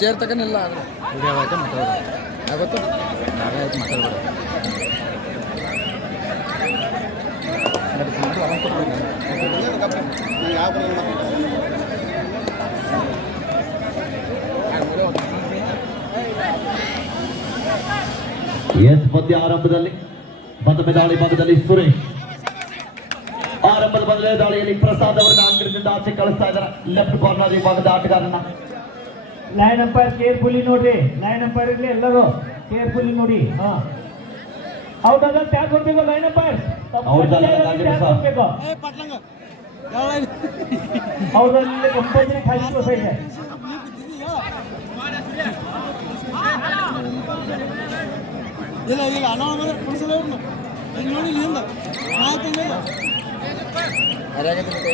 Chair ತಗೊಂಡಿಲ್ಲ ಆದರೆ. Video ಆಯ್ತು ಮಾತಾಡೋದು ಆಗುತ್ತೋ ನಾವೇ ಆಯ್ತು ಮಾತಾಡ್ಬೇಡ. ಎಸ್ ಪದ್ಯ ಆರಂಭದಲ್ಲಿ ಮತ್ತೊಮ್ಮೆ ದಾಳಿ ಭಾಗದಲ್ಲಿ ಸುರೇಶ್. ಆರಂಭದ ಬದಲೇ ದಾಳಿಯಲ್ಲಿ ಪ್ರಸಾದ್ ಅವರನ್ನ ಅಂಗಡಿಯಿಂದ ಆಚೆ ಕಳಿಸ್ತಾ ಇದ್ದಾರೆ. ಲೆಫ್ಟ್ ಕಾರ್ನರ್ ವಿಭಾಗದ ಆಟಗಾರನ ಲೈನ್ ಅಂಪೈರ್ ಕೇರ್ಫುಲಿ ನೋಡ್ರಿ ಲೈನ್ ಅಂಪೈರ್ ಇರ್ಲಿ ಎಲ್ಲರೂ ಕೇರ್ಫುಲಿ ನೋಡಿ ಹಾ ಹೌದಾದ್ರೆ ಟ್ಯಾಗ್ ಕೊಡ್ಬೇಕು ಲೈನ್ ಅಂಪೈರ್ ಹೌದಲ್ಲ, ಅದಾಗಿದೆ ಸರ್. ಕೊಡ್ಬೇಕು ಹೌದಲ್ಲಿ ಕಂಪಲ್ಸರಿ ಖಾಲಿ ಪ್ರೊಸೈಡ್ ಇದೆ ಇಲ್ಲ ಇಲ್ಲ ಅಣ್ಣ ಬಂದ್ರೆ ಕುಡಿಸಲೇ ಇವ್ರನ್ನ ಈಗ ನೋಡಿ ಇಲ್ಲಿಂದ ನಾಲ್ಕು ತಿಂಗಳು ಯಾರಾಗತ್ತೆ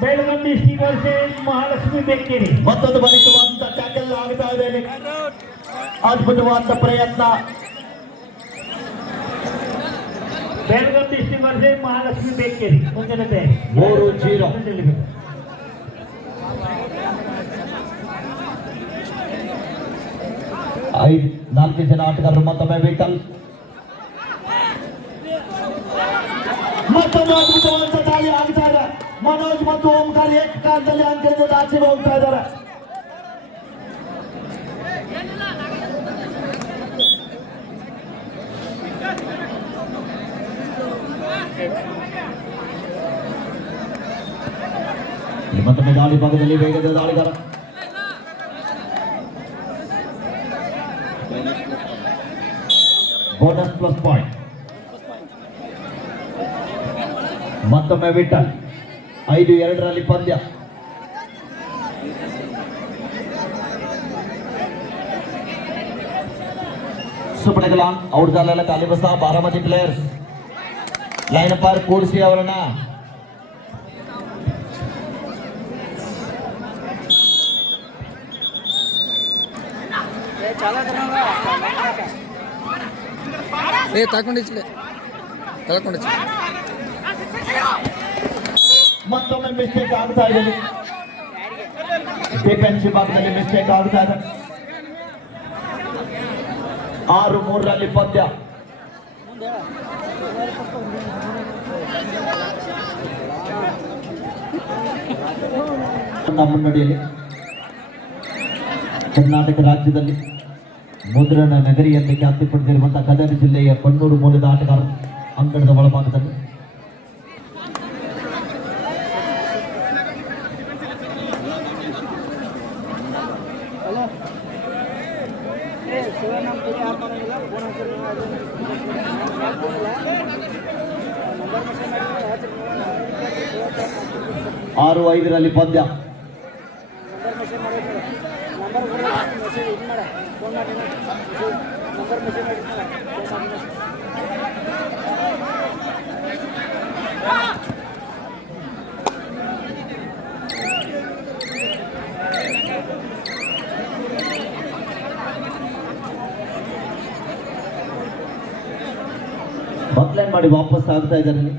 ಬೆಳಗಾಂ ಡಿಸ್ಟಿಕ್ ವರ್ಸಸ್ ಮಹಾಲಕ್ಷ್ಮಿ ಬೆಕ್ಕೇರಿ ಮತ್ತೊಂದು ಬಲಿಸುವಂತ ಟ್ಯಾಕಲ್ ಆಗ್ತಾ ಇದೆ ಇಲ್ಲಿ. ಅದ್ಭುತವಾದ ಪ್ರಯತ್ನ ಬೆಳಗಾಂ ಡಿಸ್ಟಿಕ್ ವರ್ಸಸ್ ಮಹಾಲಕ್ಷ್ಮಿ ಬೆಕ್ಕೇರಿ ಮುಂದಿನ ತಯಾರಿ ಮೂರು ಜೀರೋ ಐದು ನಾಲ್ಕು ಜನ ಆಟಗಾರರು ಮತ್ತೊಮ್ಮೆ ವಿಠಲ್ ಮತ್ತೊಂದು ಅದ್ಭುತವಾದ ದಾಳಿ ಆಗ್ತಾ ಇದೆ ಮನೋಜ್ ಮತ್ತು ಓಂಕಾರ ಏಕಕಾಲದಲ್ಲಿ ಅಂಕದಿಂದ ಆಚೆಗೆ ಹೋಗ್ತಾ ಇದ್ದಾರೆ ಇಲ್ಲಿ ಮತ್ತೊಮ್ಮೆ ದಾಳಿ ಭಾಗದಲ್ಲಿ ವೇಗದ ದಾಳಿಗಾರ ಬೋನಸ್ ಪ್ಲಸ್ ಪಾಯಿಂಟ್ ಮತ್ತೊಮ್ಮೆ ವಿಠಲ್ ಐದು ಎರಡರಲ್ಲಿ ಪಂದ್ಯ. ಸುಪಣಗಲಾನ್ ಔಟ್ ಜಾಲ ಕಾಲಿಬಸ ಬಾರಾಮತಿ ಪ್ಲೇಯರ್ಸ್ ಲೈನ್ ಪಾರ್ ಕೂಡಿಸಿ ಅವರನ್ನ. ಏ ತಗೊಂಡಿಚ್ಲೆ ತಗೊಂಡಿಚ್ಚ ಮತ್ತೊಮ್ಮೆ ಮಿಸ್ಟೇಕ್ ಆಗ್ತಾ ಇದೆ. ಡಿಫೆನ್ಸಿವ್ ಭಾಗದಲ್ಲಿ ಮಿಸ್ಟೇಕ್ ಆಗ್ತಾ ಇದೆ. ಆರು ಮೂರರಲ್ಲಿ ಪದ್ಯ. ಮುನ್ನಡೆಯಲ್ಲಿ ಕರ್ನಾಟಕ ರಾಜ್ಯದಲ್ಲಿ ಮುದ್ರಣ ನಗರಿಯಲ್ಲಿ ಖ್ಯಾತಿ ಪಡೆದಿರುವಂತಹ ಗದಗ ಜಿಲ್ಲೆಯ ಕಣ್ಣೂರು ಮೂಲದ ಆಟಗಾರರು ಅಂಗಣದ ಒಳಭಾಗದಲ್ಲಿ ಏ ಶಿವ ನಮ್ಮ ಕಡೆ ಯಾರು ಮಾಡೋಂಗಿಲ್ಲ ಫೋನ್ ಹಾಕಿರಿ ನೀವು ಅದು ಯಾಕೆ ಫೋನಿಲ್ಲ ನಂಬರ್ ಮೆಸೇಜ್ ಮಾಡಿ ಹಾಕಿರಿ ನೀವು ಆರು ಐದರಲ್ಲಿ ಪಂದ್ಯ ನಂಬರ್ ಮೆಸೇಜ್ ಮಾಡಿ ನಂಬರ್ ಮೆಸೇಜ್ ಇದು ಮಾಡ ಫೋನ್ ಮಾಡಿ ನಂಬರ್ ಮೆಸೇಜ್ ಪದ್ಯ. ಬದ್ಲೈನ್ ಮಾಡಿ ವಾಪಸ್ ಆಗ್ತಾ ಇದ್ದಾರೆ. ಇಲ್ಲಿ.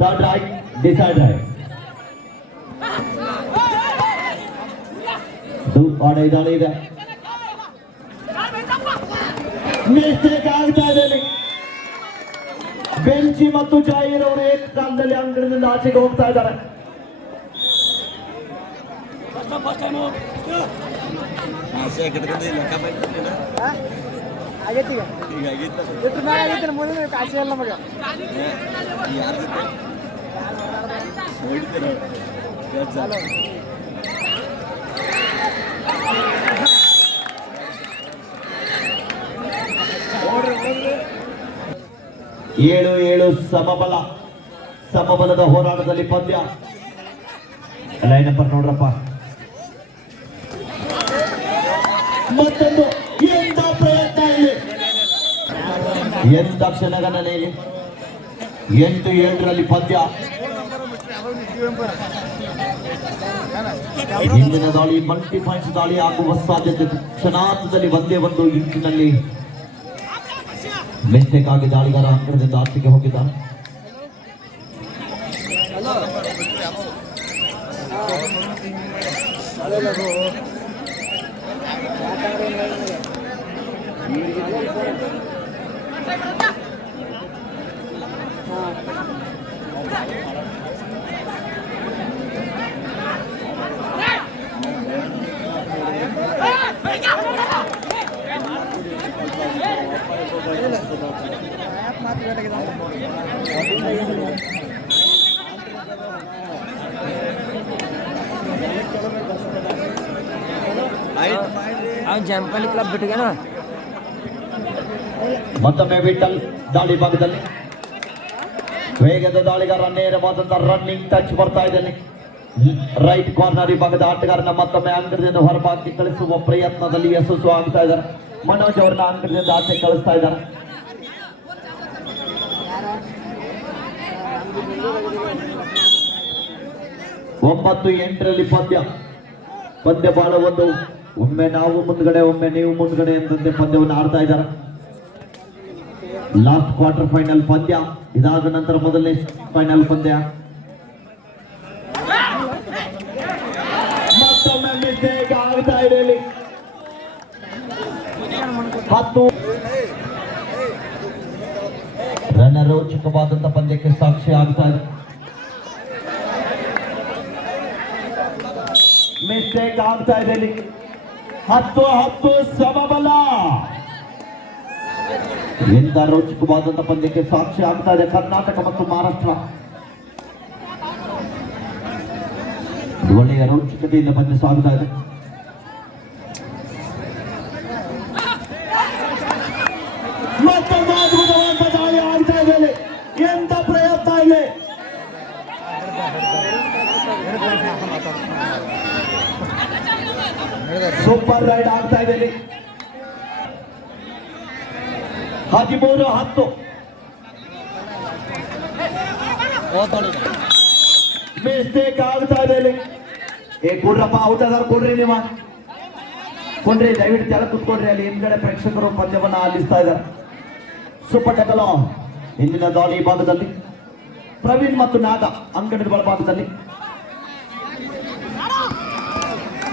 Jordan third raid decide raid ಆಡ ಇದಾಳೆ ಇದೆ ಮಿಸ್ಟೇಕ್ ಆಗ್ತಾ ಇದೆ ಇಲ್ಲಿ. ಬೆಂಚಿ ಮತ್ತು ಜಾಹೀರ್ ಅವರು ಏಕಕಾಲದಲ್ಲಿ ಅಂಗಡಿಯಿಂದ ಆಚೆಗೆ ಹೋಗ್ತಾ ಇದ್ದಾರೆ ಆಗೈತಿ ಈಗ ಎಷ್ಟು ಮ್ಯಾಗ ಆಗೈತಿ ಮುಂದೆ ಕಾಸೆ ಇಲ್ಲ ಏಳು ಏಳು ಸಮಬಲ. ಸಮಬಲದ ಹೋರಾಟದಲ್ಲಿ ಪದ್ಯ. ಲೈನ್ ನಂಬರ್ ನೋಡ್ರಪ್ಪ. ಮತ್ತೊಂದು ಎಂತ ಪ್ರಯತ್ನ ಇಲ್ಲಿ ಎಂತ ಎಂಟು ಏಳರಲ್ಲಿ ಪದ್ಯ. ಇಂದಿನ ದಾಳಿ ಮಲ್ಟಿ ಪಾಯಿಂಟ್ಸ್ ದಾಳಿ ಆಗುವ ಸಾಧ್ಯತೆ ಕ್ಷಣಾರ್ಥದಲ್ಲಿ ಒಂದೇ ಒಂದು ಇಂಚಿನಲ್ಲಿ ಮಿಸ್ಟೇಕ್ ಆಗಿ ದಾಳಿಗಾರ ಅಂಕಣದಿಂದ ಆಚೆಗೆ ಹೋಗಿದ್ದಾನೆ ಅವ್ನು ಕ್ಲಬ್ ಮತ್ತೊಮ್ಮೆ ವಿಠಲ್ ದಾಳಿ ಭಾಗದಲ್ಲಿ. ವೇಗದ ದಾಳಿಗಾರ ನೇರವಾದಂತ ರನ್ನಿಂಗ್ ಟಚ್ ಬರ್ತಾ ಇದ್ದಾನೆ ರೈಟ್ ಕಾರ್ನರ್ ಭಾಗದ ಆಟಗಾರನ ಮತ್ತೊಮ್ಮೆ ಅಂಕಣದಿಂದ ಹೊರಬಾಕಿ ಕಳಿಸುವ ಪ್ರಯತ್ನದಲ್ಲಿ ಯಶಸ್ಸು ಆಗ್ತಾ ಇದ್ದಾರೆ. ಮನೋಜ್ ಅವರನ್ನ ಅಂಕಣದಿಂದ ಆಚೆ ಕಳಿಸ್ತಾ ಇದ್ದಾರೆ. ಒಂಬತ್ತು ಎಂಟರಲ್ಲಿ ಪಂದ್ಯ. ಪಂದ್ಯ ಬಹಳ ಒಂದು. ಒಮ್ಮೆ ನಾವು ಮುಂದ್ಗಡೆ, ಒಮ್ಮೆ ನೀವು ಮುಂದ್ಗಡೆ ಎಂದಂತೆ ಪಂದ್ಯವನ್ನು ಆಡ್ತಾ ಇದ್ದಾರೆ. ಲಾಸ್ಟ್ ಕ್ವಾರ್ಟರ್ ಫೈನಲ್ ಪಂದ್ಯ. ಇದಾದ ನಂತರ ಮೊದಲನೇ ಫೈನಲ್ ಪಂದ್ಯ. ಆಗ್ತಾ ಇದೆ ಪಂದ್ಯಕ್ಕೆ ಸಾಕ್ಷಿ ಆಗ್ತಾ ಇದೆ. ಮಿಸ್ಟೇಕ್ ಕಾಣ್ತಾ ಇದೆ ಹತ್ತು ಹತ್ತು ಸಮಬಲ. ಎಂತ ರೋಚಕವಾದಂತ ಪಂದ್ಯಕ್ಕೆ ಸಾಕ್ಷಿ ಆಗ್ತಾ ಇದೆ ಕರ್ನಾಟಕ ಮತ್ತು ಮಹಾರಾಷ್ಟ್ರ. ಒಳ್ಳೆಯ ರೋಚಕತೆಯಿಂದ ಪಂದ್ಯ ಸಾಗ್ತಾ ಇದೆ ಮತ್ತೊಂದು ಅದ್ಭುತವಾದ ದಾಳಿ ಆಗ್ತಾ ಇದೆ ಇಲ್ಲಿ. ಎಂತ ಪ್ರಯತ್ನ ಇದೆ ಸೂಪರ್ ರೈಡ್ ಆಗ್ತಾ ಇದೆ ಹದಿಮೂರು, ಹತ್ತು. ಮಿಸ್ಟೇಕ್ ಆಗ್ತಾ ಇದೆ ಏ, ಕೊಡ್ರಪ್ಪ ಔಟ್ ಅದಾರ ಕೊಡ್ರಿ ನಿಮ್ಮ ಕೊಡ್ರಿ, ದಯವಿಟ್ಟು ಕೆಳ ಕುತ್ಕೊಡ್ರಿ ಅಲ್ಲಿ ಹಿಂದ್ಗಡೆ ಪ್ರೇಕ್ಷಕರು ಪಂದ್ಯವನ್ನು ಆಲಿಸ್ತಾ ಇದ್ದಾರೆ. ಸೂಪರ್ ಟಕಲ ಹಿಂದಿನ ದಾಳಿ ಭಾಗದಲ್ಲಿ. ಪ್ರವೀಣ್ ಮತ್ತು ನಾಗ ಅಂಗಡಿ ಒಳಭಾಗದಲ್ಲಿ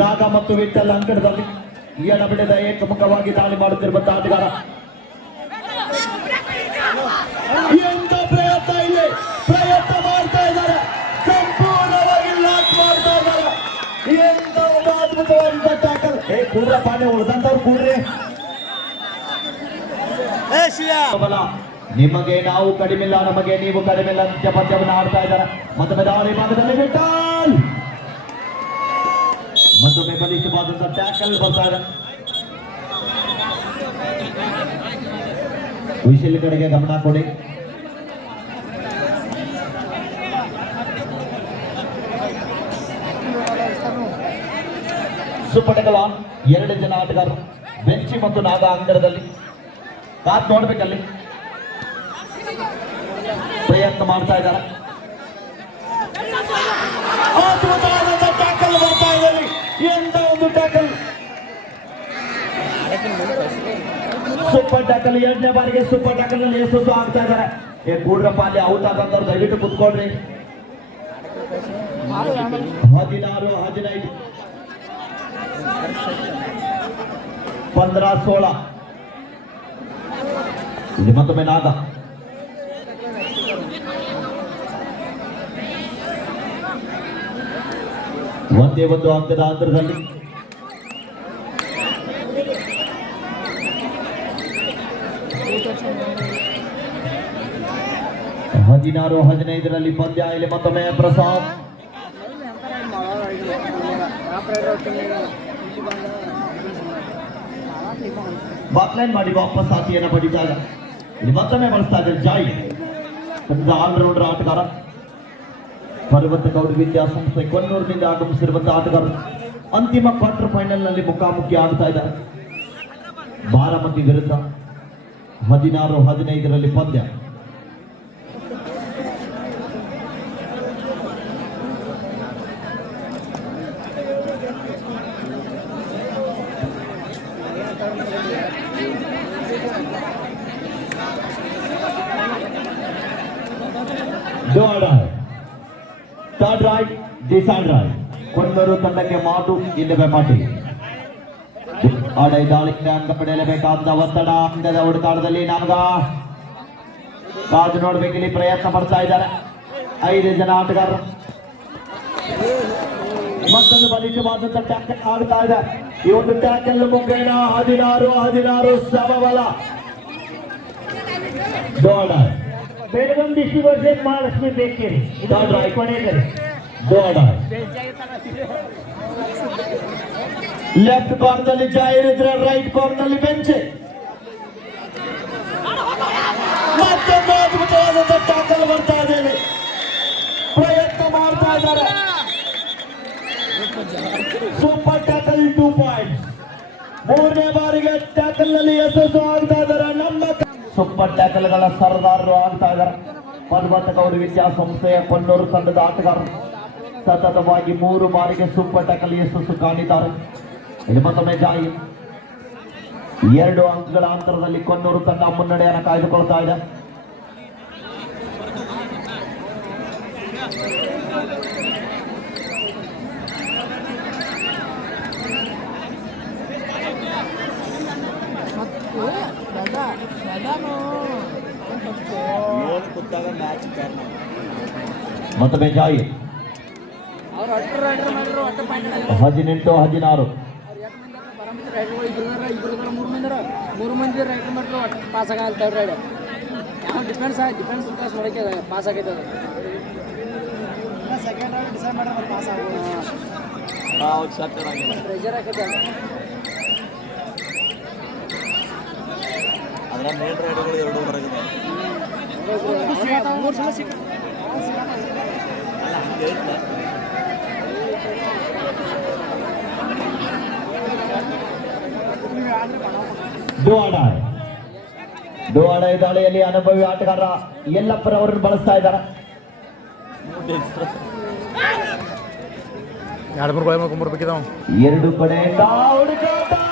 ನಾಗ ಮತ್ತು ವಿಠಲ್ ಅಂಕಣದಲ್ಲಿ ಎಡ ಬಿಡದ ಏಕಮುಖವಾಗಿ ದಾಳಿ ಮಾಡುತ್ತಿರುವ ಆಟಗಾರ ಎಂತ ಪ್ರಯತ್ನ ಇಲ್ಲಿ ಪ್ರಯತ್ನ ಮಾಡ್ತಾ ಇದ್ದಾರೆ. ಸಂಪೂರ್ಣವಾಗಿ ಲಾಕ್ ಮಾಡ್ತಾ ಇದ್ದಾರೆ. ಎಂತ ಒಂದು ಅದ್ಭುತವಾದ ಟ್ಯಾಕಲ್ ಏ ಕೂಡ್ರಪ್ಪ ನೀವು ಉಳ್ದಂತವ್ರು ಕೂಡ್ರಿ. ಬಲ. ನಿಮಗೆ ನಾವು ಕಡಿಮಿಲ್ಲ ನಮಗೆ ನೀವು ಕಡಿಮೆ ಇಲ್ಲ ಪದ್ಯವನ್ನು ಆಡ್ತಾ ಇದ್ದಾರೆ. ಮತ್ತೆ ದಾಳಿ ಭಾಗದಲ್ಲಿ ವಿಠಲ್ ಬಲಿಷ್ಠವಾದಂತ ಟ್ಯಾಕಲ್ ಬರ್ತಾ ಇದೆ ವಿಶಿಲ್ ಕಡೆಗೆ ಗಮನ ಕೊಡಿ. ಸುಪಟಗಳ ಎರಡು ಜನ ಆಟಗಾರರು ಬೆಂಚಿ ಮತ್ತು ನಾಗ ಅಂಗಡದಲ್ಲಿ. ಕಾತ್ ನೋಡ್ಬೇಕಲ್ಲಿ. ಪ್ರಯತ್ನ ಮಾಡ್ತಾ ಇದ್ದಾರೆ. ಸೂಪರ್ ಟಕಲ್ ಎರಡನೇ ಬಾರಿಗೆ ಸೂಪರ್ ಟಕಲ್ ನಲ್ಲಿ ಯಶಸ್ಸು ಆಗ್ತಾ ಇದ್ದಾರೆ ಏ ಗೂಡ್ರಪ್ಪ ಅಲ್ಲಿ ಔಟ್ ಆದಂತವ್ರು ದಯವಿಟ್ಟು ಕುತ್ಕೊಳ್ರಿ ಹದಿನಾರು ಹದಿನೈದು ಪಂದ್ರ ಸೋಳ ಇಲ್ಲಿ ಮತ್ತೊಮ್ಮೆ ನಾದ ಒಂದೇ ಒಂದು ಹಂತದ ಅಂತರದಲ್ಲಿ ಹದಿನಾರು, ಹದಿನೈದರಲ್ಲಿ ಪಂದ್ಯ ಇಲ್ಲಿ ಮತ್ತೊಮ್ಮೆ ಪ್ರಸಾದ್. ಬಾಕ್ಲೈನ್ ಮಾಡಿ ವಾಪಸ್ ಆತಿಯನ್ನು ಪಡಿದಾಗ ಇಲ್ಲಿ ಮತ್ತೊಮ್ಮೆ ಬಳಸ್ತಾ ಇದ್ದಾರೆ ಜಾಯ್. ಆಲ್ ಆಲ್ರೌಂಡರ್ ಆಟಗಾರ. ಪರ್ವತ ಗೌಡ ವಿದ್ಯಾಸಂಸ್ಥೆ ಕೊನ್ನೂರಿನಿಂದ ಆಗಮಿಸಿರುವಂತಹ ಆಟಗಾರರು ಅಂತಿಮ ಕ್ವಾರ್ಟರ್ ಫೈನಲ್ನಲ್ಲಿ ಮುಖಾಮುಖಿ ಆಡ್ತಾ ಇದ್ದಾರೆ. ಬಾರಾಮತಿ ವಿರುದ್ಧ ಹದಿನಾರು, ಹದಿನೈದರಲ್ಲಿ ಪಂದ್ಯ. ಡೋಡ third right decide right Konnur ತಂಡಕ್ಕೆ ಮಾತು ಇಲ್ಲವೇ ಮಾತು ಆಡೈ ದಾಳಿಯಿಂದ ಅಂಕ ಪಡೆಯಲೇಬೇಕಾದ ಒತ್ತಡ ಅಂಗದ ಹುಡುಕಾಟದಲ್ಲಿ ನಮಗ ಕಾದು ನೋಡ್ಬೇಕು ಇಲ್ಲಿ ಪ್ರಯತ್ನ ಪಡ್ತಾ ಇದ್ದಾರೆ ಐದು ಜನ ಆಟಗಾರರು ಮತ್ತೊಂದು ಬಲಿಷ್ಠವಾದಂತ ಟ್ಯಾಕಲ್ ಆಡ್ತಾ ಇದೆ ಈ ಒಂದು ಟ್ಯಾಕಲ್ ಮುಖೇನ ಹದಿನಾರು ಹದಿನಾರು ಸಮಬಲ ಡೋಡ ಬೆಳಗಂ ಡಿಸ್ಟ್ರಿಕ್ಟ್ ವರ್ಸಸ್ ಮಹಾಲಕ್ಷ್ಮಿ ಬೇಕೇರಿ ಇದು Third right. ಕೊನೆಯದು ಡೋಡ ಲೆಫ್ಟ್ ಕಾರ್ನರ್ ನಲ್ಲಿ ಜಾಹಿರ್ ಇದ್ರೆ ರೈಟ್ ಕಾರ್ನರ್ ನಲ್ಲಿ ಬೆಂಚ್ ಮತ್ತೊಂದು ಅದ್ಭುತವಾದಂತ ಟ್ಯಾಕಲ್ ಬರ್ತಾ ಇದೆ ಇಲ್ಲಿ. ಪ್ರಯತ್ನ ಮಾಡ್ತಾ ಇದ್ದಾರೆ ಸೂಪರ್ ಟ್ಯಾಕಲ್ ಟೂ ಪಾಯಿಂಟ್ಸ್ ಮೂರನೇ ಬಾರಿಗೆ ಟ್ಯಾಕಲ್ ನಲ್ಲಿ ಯಶಸ್ಸು ಆಗ್ತಾ ಇದ್ದಾರೆ ನಮ್ಮ ಸೂಪರ್ ಟ್ಯಾಕಲ್ಗಳ ಸರದಾರರು ಆಗ್ತಾ ಇದ್ದಾರೆ ಮಧುಮಂತ ಗೌರಿ ವಿದ್ಯಾಸಂಸ್ಥೆಯ ಕೊಲ್ಲೂರು ತಂಡದ ಆಟಗಾರರು ಸತತವಾಗಿ ಮೂರು ಬಾರಿಗೆ ಸೂಪರ್ ಟ್ಯಾಕಲ್ ಯಶಸ್ಸು ಕಾಣಿದ್ದಾರೆ. ಇಲ್ಲಿ ಮತ್ತೊಮ್ಮೆ ಜಾಯಿ. ಎರಡು ಅಂಕಗಳ ಅಂತರದಲ್ಲಿ ಕೊನ್ನೂರು ತಂಡ ಮುನ್ನಡೆಯನ್ನು ಕಾಯ್ದುಕೊಳ್ತಾ ಇದೆ. ಮತ್ತೊಮ್ಮೆ ಜಾಯಿ ಹದಿನೆಂಟು ಹದಿನಾರು. ಮೂರು ಮಂದಿ ರೈಡರ್ ಮಾಡಿದ್ರು ಪಾಸ್ ಆಗಲ್ಲ ರೈಡ್ ರೈಡರ್ ಯಾವ ಡಿಫೆನ್ಸ್ ಡಿಫೆನ್ಸ್ ಕ್ಲಾಸ್ ಮಾಡೋಕೆ ಪಾಸ್ ಆಗೈತೆ ಅದು ಸೆಕೆಂಡ್ ರೌಂಡ್ ಡಿಸೈಡ್ ಮಾಡಿದ್ರೆ ಪಾಸ್ ಆಗೋದು ಪ್ರೆಷರ್ ಆಗೈತೆ ಮೂರು ಸಲ ಸಿಕ್ಕ ಡೋಡಾಯ್ ಡೋಡಾಯ್ ದಾಳಿಯಲ್ಲಿ ಅನುಭವಿ ಆಟಗಾರ ಯಲ್ಲಪ್ಪರ ಅವರನ್ನು ಬಳಸ್ತಾ ಇದ್ದಾರೆ ಎರಡು ಮೂರು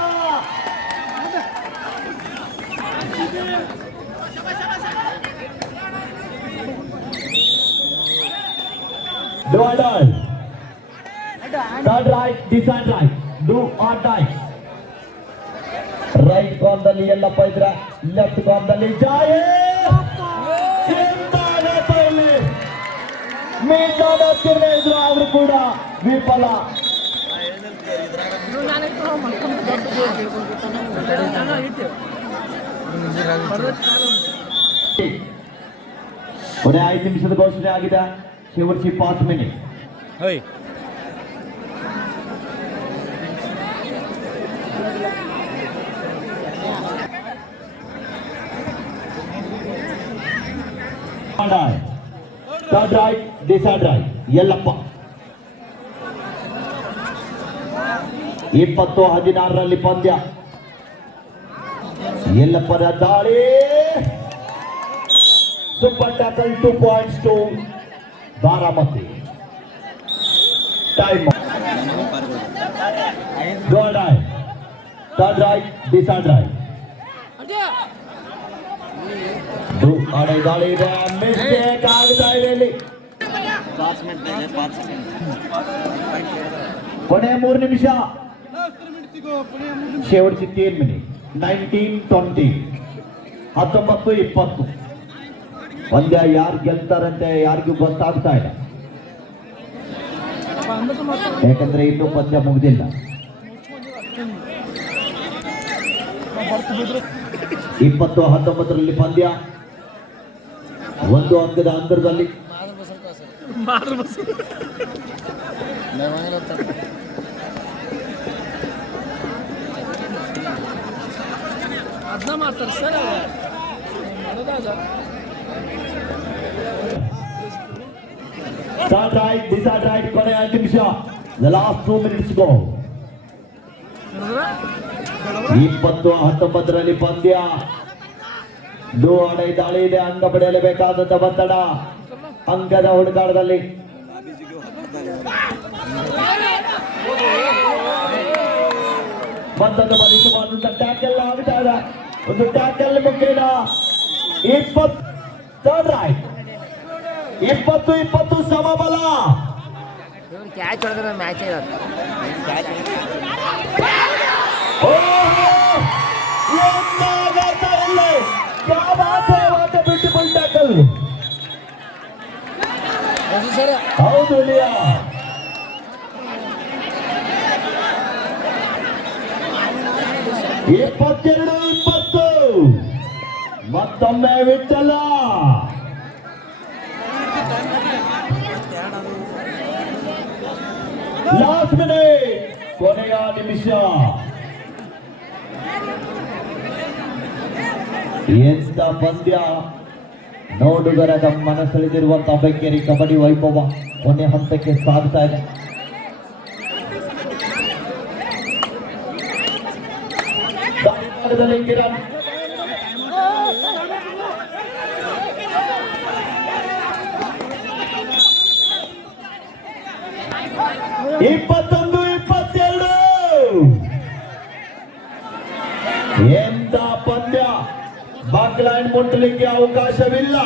ಗೋಳಿ ಮಾಡ್ಕೊಂಡ್ಬರ್ಬೇಕಿದ್ದಾವ ಎರಡು ಕಡೆಯಿಂದ ಹುಡುಕಾಟ ಡೋಡಾಯ್ third raid decide raid do or die raid ಕಾರ್ನಲ್ಲಿ ಎಲ್ಲಪ್ಪ ಇದ್ರ ಲೆಫ್ಟ್ ಕಾರ್ನಲ್ಲಿ ಜಾಯೇ ಮೀಟಾದ ತಿರ್ಮೆ ಇದ್ರು ಅವರು ಕೂಡ ವಿಫಲ ಕೊನೆ ಐದು ನಿಮಿಷದ ಘೋಷಣೆ ಆಗಿದೆ शेवटची पाच minute hey third raid decide raid Ellappa ಇಪ್ಪತ್ತು ಹದಿನಾರರಲ್ಲಿ ಪಂದ್ಯ ಎಲ್ಲಪ್ಪನ ದಾಳಿ super tackle two points to Baramati. Time Goal drive. Third drive, decent drive. Do ಆಡೆ ಗಾಳಿ ಇದೆ. ಮಿಸ್ಟೇಕ್ ಆಗ್ತಾ ಇದೆ ಇಲ್ಲಿ. ಕೊನೆ ಮೂರು ನಿಮಿಷ. ಶೇವಟ್ ಸಿಕ್ತಿ ಏನ್ ಮಿನಿ ನೈನ್ಟೀನ್ ಟ್ವೆಂಟಿ ಹತ್ತೊಂಬತ್ತು ಇಪ್ಪತ್ತು. ಪಂದ್ಯ ಯಾರು ಗೆಲ್ತಾರಂತೆ ಯಾರಿಗೂ ಗೊತ್ತಾಗ್ತಾ ಇಲ್ಲ. ಯಾಕಂದ್ರೆ ಇನ್ನೂ ಪಂದ್ಯ ಮುಗಿದಿಲ್ಲ. ಇಪ್ಪತ್ತು ಹತ್ತೊಂಬತ್ತರಲ್ಲಿ ಪಂದ್ಯ. ಒಂದು ಅಂಕದ ಅಂತರದಲ್ಲಿ. ಅದನ್ನ ಮಾಡ್ತಾರೆ sir start right decide right ಕೊನೆಯ ಐದು ನಿಮಿಷ. The last two minutes go ಇಪ್ಪತ್ತು, ಹತ್ತೊಂಬತ್ತರಲ್ಲಿ ಪಂದ್ಯ. ದೂಹಣೆ ದಾಳಿ ಇದೆ ಪಡೆಯಲು ಪಡೆಯಲೇಬೇಕಾದಂತ ಒತ್ತಡ. ಅಂಗದ ಹುಡುಕಾಟದಲ್ಲಿ. ಮತ್ತೊಂದು ಬಾರಿ ಸುಮಾರು ಟ್ಯಾಕಲ್ ಆಗ್ತಾ ಇದೆ ಒಂದು ಟ್ಯಾಕಲ್ ಮುಖೇನ. ಇಪ್ಪತ್ತು ಇಪ್ಪತ್ತು ಇಪ್ಪತ್ತು ಸಮಬಲ ಇವ್ರು ಕ್ಯಾಚ್ ಹೊಡೆದ್ರೆ ಮ್ಯಾಚ್ ಇರೋದು ಕ್ಯಾಚ್ ಓಹೋ! ಏನಾಗತ್ತ ಇಲ್ಲಿ? ಯಾವ ಆಟ ಆಟ ಬ್ಯೂಟಿಫುಲ್ ಟ್ಯಾಕಲ್ ಸರ್ ಹೌದು ಲಿಯಾ ಇಪ್ಪತ್ತೆರಡು ಇಪ್ಪತ್ತು ಮತ್ತೊಮ್ಮೆ ವಿಠಲ ಲಾಸ್ಟ್ ಮಿನಿಟ್ ಕೊನೆಯ ನಿಮಿಷ. ಎಂತ ಪಂದ್ಯ? ನೋಡುಗರ ಗಮನ ಸೆಳೆದಿರುವಂತಹ ಬೆಂಕೇರಿ ಕಬಡ್ಡಿ ವೈಭವ ಕೊನೆ ಹಂತಕ್ಕೆ ಸಾಗ್ತಾ ಇದೆ. ಕಿರಣ್ ಇಪ್ಪತ್ತೊಂದು ಇಪ್ಪತ್ತೆರಡು. ಎಂತ ಪಂದ್ಯ. ಬಾಕ್ಲೈನ್ ಮುಟ್ಟಲಿಕ್ಕೆ ಅವಕಾಶವಿಲ್ಲ.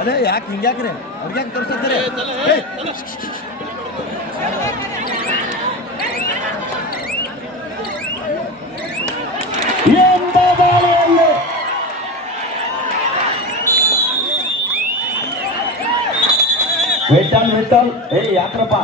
ಅದೇ ಯಾಕೆ ಹಿಂಗ್ಯಾಕ್ರೆ ಅವ್ರಿಗೆ ಯಾಕೆ ತೋರಿಸ್ತಾರೆ ವಿಠಲ್ ವಿಠಲ್ ಏ ಯಾಕ್ರಪ್ಪ